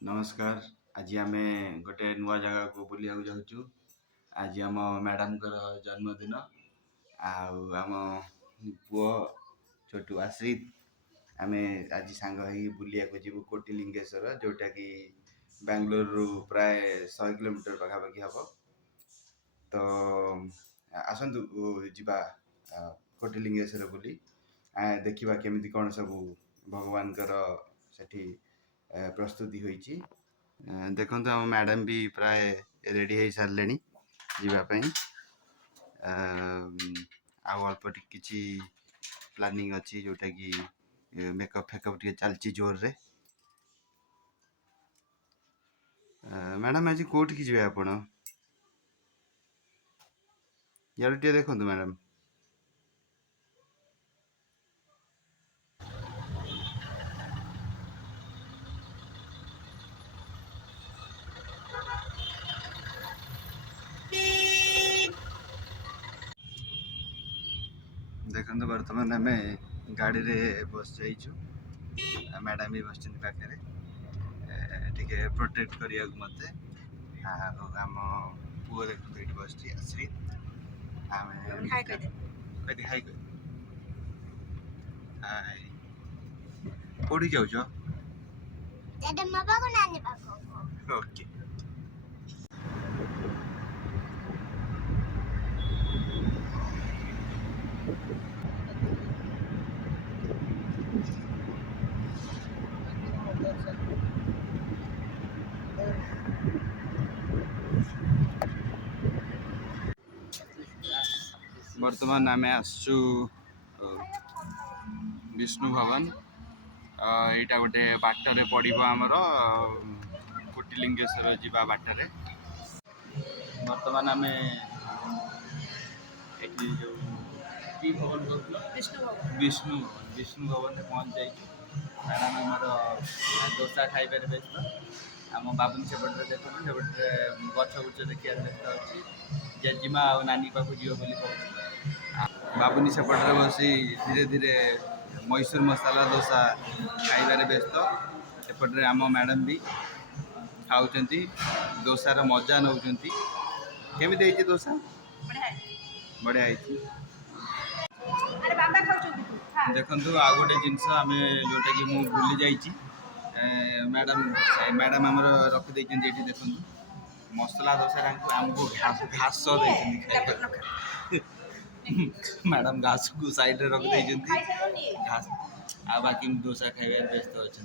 नमस्कार। आज आम गोटे नुआ जगह को बुलिया जाऊँ। आज आम मैडम जन्मदिन आम पुओ छोटू आश्रित आम आज सांग बुलिया जीव कोटिलिंगेश्वर जोटा कि बेंगलोर रु प्राय 100 किलोमीटर पाखापाखि हम। तो आसतु जीवा कोटिलिंगेश्वर बुली देखा केमी कौन सब भगवान सेठी प्रस्तुति होइछि। देखो आम मैडम भी प्राय रेडी हो सारे जीवाई अल्प किसी प्लानिंग अच्छी जोटा कि मेकअप फेकअप टे चलती जोर रे। मैडम आज कौट की जी आप टे देखो मैडम देखो बर्तमान आम गाड़ी रे बस जाइचु। मैडम भी बस पाखे टे प्रोटेक्ट करिया मत आम पुओ देखो ये बस आश्रित कौटी जाऊ ओके। वर्तमान आम आसु विष्णु भवन। यहाँ गोटे बाटर पड़ो आमर कोटिलिंगेश्वर जीवा बाटर। वर्तमान आम विष्णु भवन पहुँच जाइए। मैडम आमर डोसा खाइबार व्यस्त। आम बाबुनी सेपटे देखो सेपटे गछ गुछ देखा व्यस्त अच्छी। जेजिमा आ नानी पाक जीव बोली कहूँ। बाबुनी सेपटे बसी धीरे धीरे मैसूर मसाला डोसा खाइबार व्यस्त। एपटे आम मैडम भी खाऊँ डोसार मजा नौ केमी डोसा बढ़िया है। देखु आ गोटे जिनस आम जोटा कि मुझे भूली जाइए। मैडम आमर रखिदे देखु मसला डोसा आमको घास मैडम घास को साइड रे रखिदे घास आ बाकी डोसा खाइबार व्यस्त अच्छा।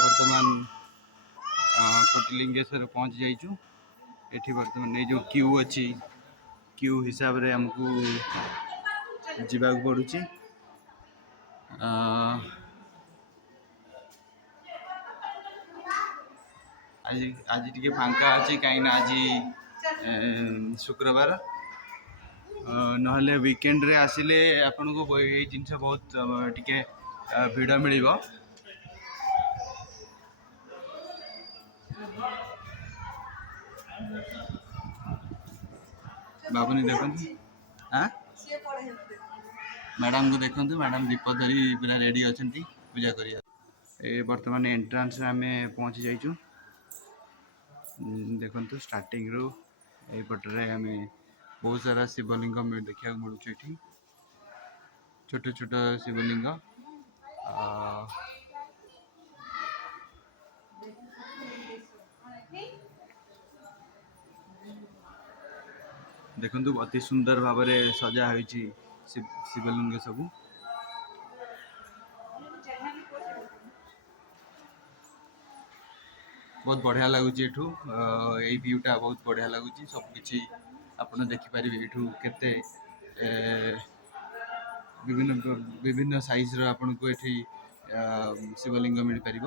वर्तमान कोटिलिंगेश्वर पहुँच जाइचु। एठी वर्तमान ये जो क्यू अच्छी क्यू हिसाब रे हमको जीवा पड़ुची। आज टी फांका अच्छी कहीं आज शुक्रवार नहले वीकेंड रे आसिले आपन को ये जिनस बहुत टिके भिड़ मिल। बाबुनी देखो हाँ मैडम को देखो मैडम दीप धरी पूरा रेडी अच्छा पूजा कर। बर्तमान एंट्रांस आम पहुँची जाइचु। देखो स्टार्टिंग रु यपटे आम बहुत सारा शिवलिंग देखा मिलूँ। ये छोट छोट शिवलिंग देखु अति सुंदर भाव में सजा हो शिवलिंग सब। बहुत बढ़िया लगुच एठू यही व्यूटा बहुत बढ़िया लगुच सब किसी आपन देखिपारे एठू केते ବିଭିନ୍ନ ବିଭିନ୍ନ ସାଇଜ୍ର ଆପଣଙ୍କୁ ଏଠି ଶିବଲିଙ୍ଗ ମିଳିପାରିବ।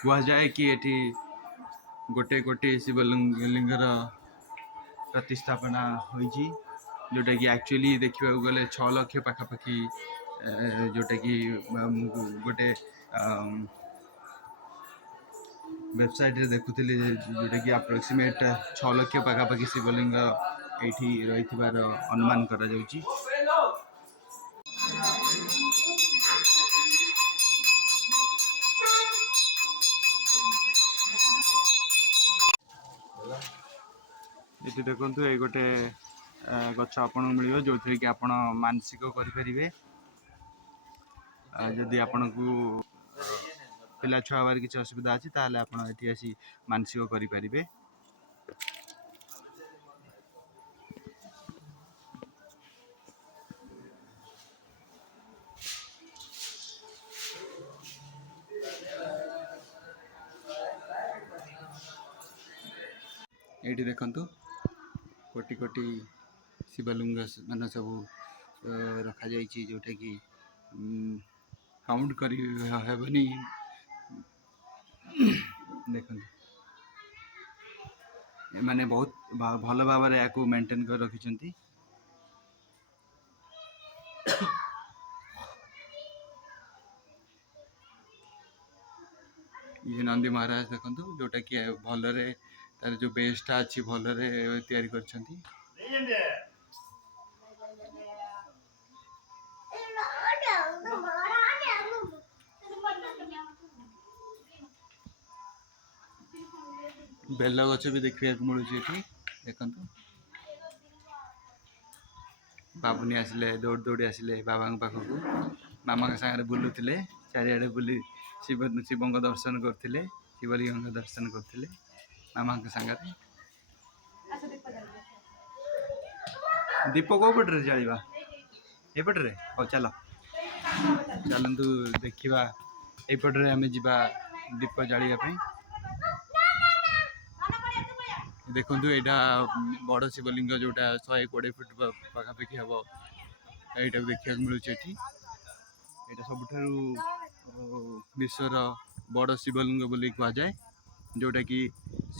କୁହାଯାଏ କି ଏଠି ଗୋଟେ ଗୋଟେ ଶିବଲିଙ୍ଗର ପ୍ରତିସ୍ଥାପନା ହୋଇଛି, ଯେଉଁଟାକି ଆକ୍ଚୁଆଲି ଦେଖିବାକୁ ଗଲେ 6 ଲକ୍ଷ ପାଖାପାଖି, ଯେଉଁଟାକି ଗୋଟେ ୱେବସାଇଟ୍ରେ ଦେଖୁଥିଲି ଯେଉଁଟାକି ଆପ୍ରୋକ୍ସିମେଟ୍ 6 ଲକ୍ଷ ପାଖାପାଖି ଶିବଲିଙ୍ଗ ଏଇଠି ରହିଥିବାର ଅନୁମାନ କରାଯାଉଛି। ଏଠି ଦେଖନ୍ତୁ, ଏଇ ଗୋଟେ ଗଛ ଆପଣଙ୍କୁ ମିଳିବ ଯେଉଁଥିରେ କି ଆପଣ ମାନସିକ କରିପାରିବେ। ଯଦି ଆପଣଙ୍କୁ ପିଲା ଛୁଆ ହେବାର କିଛି ଅସୁବିଧା ଅଛି ତାହେଲେ ଆପଣ ଏଠି ଆସି ମାନସିକ କରିପାରିବେ। ଏଇଠି ଦେଖନ୍ତୁ, କୋଟି କୋଟି ଶିବଲିଙ୍ଗ ମାନ ସବୁ ରଖାଯାଇଛି, ଯେଉଁଟାକି କାଉଣ୍ଟ କରି ହେବନି। ଦେଖନ୍ତୁ, ଏମାନେ ବହୁତ ଭଲ ଭାବରେ ଏହାକୁ ମେଣ୍ଟେନ୍ କରି ରଖିଛନ୍ତି। ଇଏ ନନ୍ଦୀ ମହାରାଜ ଦେଖନ୍ତୁ, ଯେଉଁଟାକି ଭଲରେ ତାର ଯେଉଁ ବେସ୍ଟା ଅଛି ଭଲରେ ତିଆରି କରିଛନ୍ତି। ବେଲ ଗଛ ବି ଦେଖିବାକୁ ମିଳୁଛି ଏଠି। ଦେଖନ୍ତୁ, ବାବୁନି ଆସିଲେ ଦୌଡ଼ି ଦୌଡ଼ି ଆସିଲେ ବାବାଙ୍କ ପାଖକୁ, ମାମାଙ୍କ ସାଙ୍ଗରେ ବୁଲୁଥିଲେ, ଚାରିଆଡ଼େ ବୁଲି ଶିବଙ୍କ ଦର୍ଶନ କରୁଥିଲେ, ଶିବଲିଙ୍ଗଙ୍କ ଦର୍ଶନ କରୁଥିଲେ ମାମାଙ୍କ ସାଙ୍ଗରେ। ଦୀପ କୋଉ ପଟରେ ଜାଳିବା? ଏପଟରେ? ହଉ ଚାଲ, ଚାଲନ୍ତୁ ଦେଖିବା। ଏପଟରେ ଆମେ ଯିବା ଦୀପ ଜାଳିବା ପାଇଁ। ଦେଖନ୍ତୁ, ଏଇଟା ବଡ଼ ଶିବଲିଙ୍ଗ, ଯେଉଁଟା 120 ଫୁଟ ପାଖାପାଖି ହେବ। ଏଇଟାକୁ ଦେଖିବାକୁ ମିଳୁଛି ଏଠି। ଏଇଟା ସବୁଠାରୁ ବିଶ୍ୱର ବଡ଼ ଶିବଲିଙ୍ଗ ବୋଲି କୁହାଯାଏ, ଯେଉଁଟାକି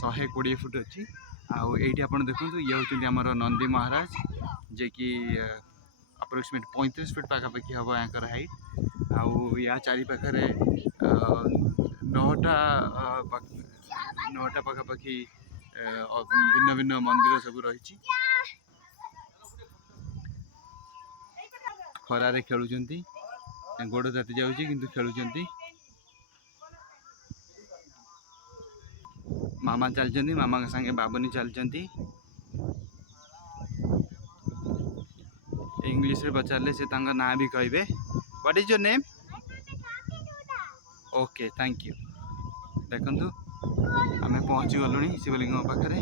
120 ଫୁଟ ଅଛି। ଆଉ ଏଇଠି ଆପଣ ଦେଖନ୍ତୁ, ଇଏ ହେଉଛନ୍ତି ଆମର ନନ୍ଦୀ ମହାରାଜ, ଯିଏକି ଆପ୍ରୋକ୍ସିମେଟ୍ 35 ଫୁଟ ପାଖାପାଖି ହେବ ୟାଙ୍କର ହାଇଟ୍। ଆଉ ୟା ଚାରିପାଖରେ 9ଟା ପାଖାପାଖି ଭିନ୍ନ ଭିନ୍ନ ମନ୍ଦିର ସବୁ ରହିଛି। ଖରାରେ ଖେଳୁଛନ୍ତି, ଗୋଡ଼ ତାତି ଯାଉଛି କିନ୍ତୁ ଖେଳୁଛନ୍ତି। ମାମା ଚାଲିଛନ୍ତି, ମାମାଙ୍କ ସାଙ୍ଗେ ବାବୁନି ଚାଲିଛନ୍ତି। ଇଂଲିଶରେ ପଚାରିଲେ ସେ ତାଙ୍କ ନାଁ ବି କହିବେ। What is your name? Okay, thank you. ଦେଖନ୍ତୁ, ଆମେ ପହଞ୍ଚି ଗଲୁଣି ଶିବଲିଙ୍ଗଙ୍କ ପାଖରେ।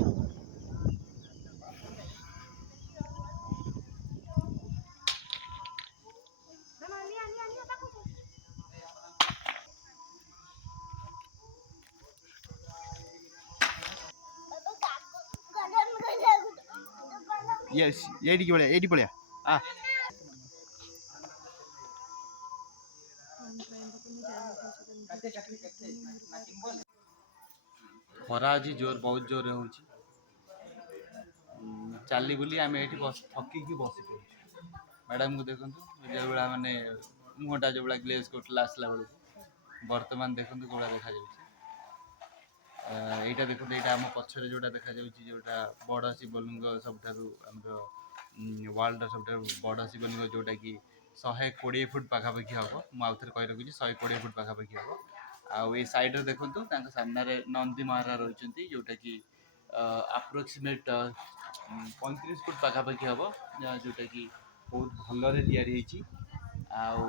ଏଇଠିକି ପଳେଆ, ଏଇଠି ପଳେଆ। ଖରା ଆଜି ବହୁତ ଜୋରରେ ହେଉଛି। ଚାଲି ବୁଲି ଆମେ ଏଇଠି ଥକିକି ବସି ପଡ଼ୁଛୁ। ମ୍ୟାଡ଼ାମକୁ ଦେଖନ୍ତୁ, ଯେଉଁଭଳିଆ ମାନେ ମୁହଁଟା ଯେଉଁଭଳିଆ ଗ୍ଲେଜ୍ କରୁଥିଲା ଆସିଲା ବେଳକୁ, ବର୍ତ୍ତମାନ ଦେଖନ୍ତୁ କେଉଁଭଳିଆ ଦେଖାଯାଉଛି। ଏଇଟା ଦେଖନ୍ତୁ, ଏଇଟା ଆମ ପଛରେ ଯେଉଁଟା ଦେଖାଯାଉଛି, ଯେଉଁଟା ବଡ଼ ଶିବଲିଙ୍ଗ, ସବୁଠାରୁ ଆମର ୱାର୍ଲଡର ସବୁଠାରୁ ବଡ଼ ଶିବଲିଙ୍ଗ, ଯେଉଁଟାକି 120 ଫୁଟ ପାଖାପାଖି ହେବ। ମୁଁ ଆଉ ଥରେ କହି ରଖୁଛି, 120 ଫୁଟ ପାଖାପାଖି ହେବ। ଆଉ ଏଇ ସାଇଡ଼୍ରେ ଦେଖନ୍ତୁ, ତାଙ୍କ ସାମ୍ନାରେ ନନ୍ଦୀ ମହାରାଜ ରହିଛନ୍ତି, ଯେଉଁଟାକି ଆପ୍ରୋକ୍ସିମେଟ୍ 35 ଫୁଟ ପାଖାପାଖି ହେବ, ଯେଉଁଟାକି ବହୁତ ଭଲରେ ତିଆରି ହେଇଛି। ଆଉ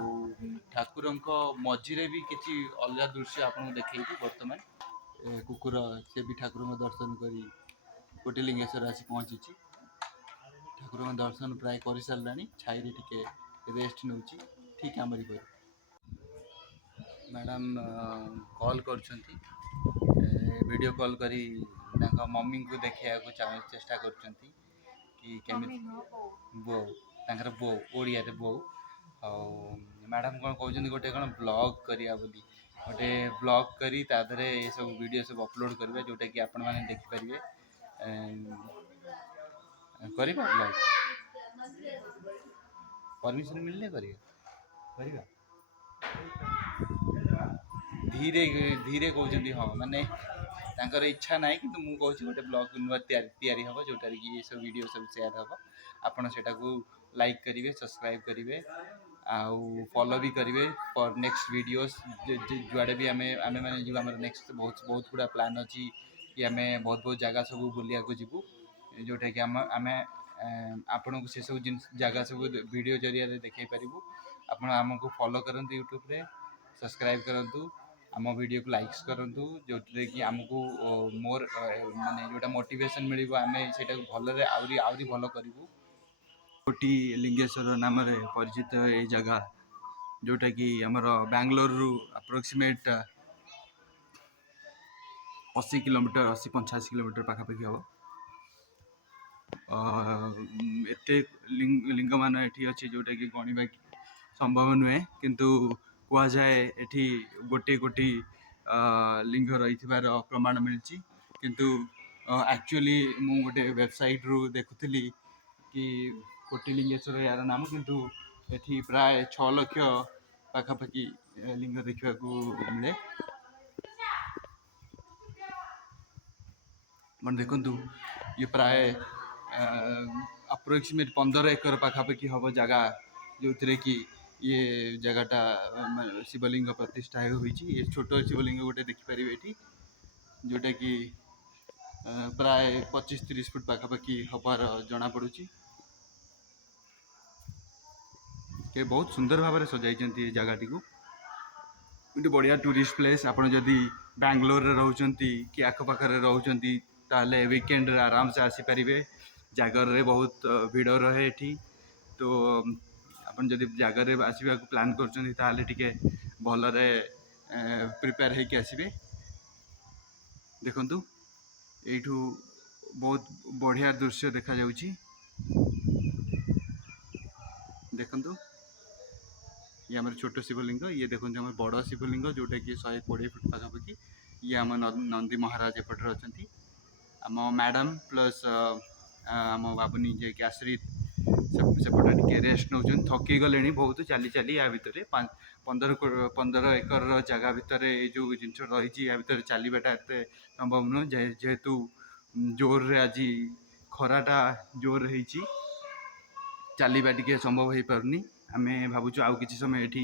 ଠାକୁରଙ୍କ ମଝିରେ ବି କିଛି ଅଲଗା ଦୃଶ୍ୟ ଆପଣଙ୍କୁ ଦେଖେଇବି। ବର୍ତ୍ତମାନ କୁକୁର ସେ ବି ଠାକୁରଙ୍କ ଦର୍ଶନ କରି କୋଟିଲିଙ୍ଗେଶ୍ୱର ଆସି ପହଞ୍ଚିଛି। ଠାକୁରଙ୍କ ଦର୍ଶନ ପ୍ରାୟ କରିସାରିଲାଣି, ଛାଇରେ ଟିକେ ରେଷ୍ଟ ନେଉଛି, ଠିକ୍ ଆମରି ପରି। ମ୍ୟାଡ଼ାମ୍ କଲ୍ କରୁଛନ୍ତି, ଭିଡ଼ିଓ କଲ୍ କରି ତାଙ୍କ ମମିଙ୍କୁ ଦେଖେଇବାକୁ ଚେଷ୍ଟା କରୁଛନ୍ତି କି कि केमी बो तांकर बो ओडिया रे बो ଆଉ ମ୍ୟାଡ଼ାମ୍ କ'ଣ କହୁଛନ୍ତି ଗୋଟେ କ'ଣ ବ୍ଲଗ୍ କରିବା ବୋଲି ଗୋଟେ ବ୍ଲଗ୍ କରି ତା ଦେହରେ ଏସବୁ ଭିଡ଼ିଓ ସବୁ ଅପଲୋଡ଼୍ କରିବା ଯେଉଁଟାକି ଆପଣମାନେ ଦେଖିପାରିବେ କରିବା ବ୍ଲଗ୍ परमिशन मिलने କରିବା धीरे धीरे कहते हाँ माने तांकर इच्छा ना कि मुझे कहूँ गोटे ब्लॉग नुआ तैयारी हम जोटार कि ये सब वीडियो सब शेयर हम आपड़ से लाइक करेंगे सब्सक्राइब करेंगे आउ फॉलो भी करेंगे फॉर नेक्स्ट वीडियोस जुआड़े भी आम आम मैंने जो आम नेक्स्ट बहुत बहुत गुड़ा प्लान अच्छी कि आम बहुत बहुत जगह सब बुलिया जीवु जोटा कि आम आपन को से सब जिन जगह सब वीडियो जरिया देखई पारू आपण आमको फॉलो करंतु यूट्यूब रे सब्सक्राइब करंतु आम वीडियो को लाइक्स करंतु जो कि आमको मोर माने जोटा मोटिवेशन मिलिबो आमे सेटा भलरे आउरी आउरी भलो करिवु कोटी लिंगेश्वर नाम रे परिचित ए जगह जोटा कि हमर बेंगलोर रु अप्रोक्सीमेट 80 किलोमीटर 80-85 किलोमीटर पाखापाखि हम एत लिंग मान ये अच्छे जोटा कि गणवा संभव नुहे किंतु कह जाए एठी गोटे गोटी लिंग रही प्रमाण मिली किंतु एक्चुअली मु गोटे वेबसाइट रु देखुली कि कोटिलिंगेश्वर यार नाम किंतु एठी प्राय 6 लाख पाखापाखि लिंग देखा मिले मन देखु ये प्राय अप्रोक्सीमेट 15 एकर पाखापाखि हम जगह जो थे कि ये जगहटा शिवलिंग प्रतिष्ठा होती छोट शिवलिंग गोटे देखिपारे ये जोटा कि प्राय 25-30 फुट पाखापाखि हबार जना पड़ुची बहुत सुंदर भाव में सजाई जगह टी गोटे बढ़िया टूरिस्ट प्लेस आपड़ जदि बेंगलोर रोचंती कि आखपाखे रोचंती ताले वीकेंड रे आराम से आसीपारे जागर रे बहुत भीड़ रहे एठी तो अपन जदि जागर रे आसवा प्लान करचंती ताले टिके भलरे प्रिपेयर होके आसबे देखंतु एठू बहुत बढ़िया दृश्य देखा जाउची देखंतु ये आम छोट शिवलिंग ये देखते आम बड़ शिवलिंग जोटा कि 120 फुट पाखापाखि ये आम नंदी महाराज एपटे अच्छा आम मैडम प्लस आम बाबुनी जे आश्रित सेपटे टे रेस्ट नौ थकी गले बहुत चली चली या भितर 15 एकर जगह भितर जो जिन रही या भितर चलवाटा एत संभव नुह जेहेतु जोर रे आज खराटा जोर रही चलवा टे संभव हो पारनी आम भावुँ आउ कि समय ये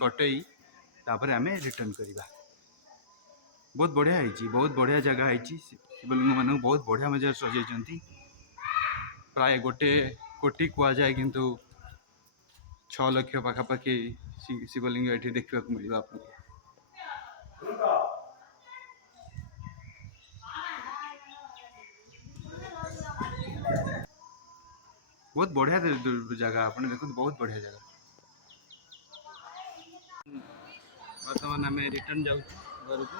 कटई तापर आम रिटर्न करवा बहुत बढ़िया है बहुत बढ़िया जगह है शिवलिंग मान बहुत बढ़िया मजा सजाई प्राय गोटे कोटी कह जाए किंतु 6 लाख पाखापाखि शिवलिंग ये देखा मिल आपको बहुत बढ़िया जगह आप देखो बहुत बढ़िया जगह बर्तमान आम रिटर्न जाऊ घर को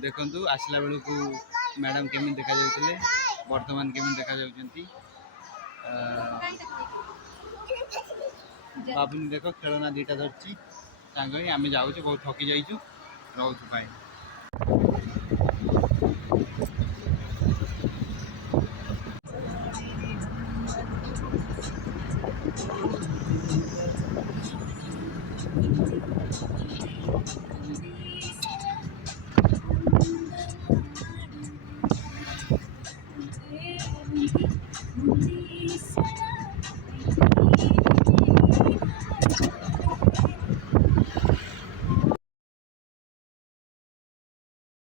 देखु आसला बेलू को मैडम केमी देखा जाते बर्तमान केमी देखा जाती बाबुनी देख खेलना दीटा धरची सांग आम जाऊँ बहुत थकी जाइचु रोचु पाए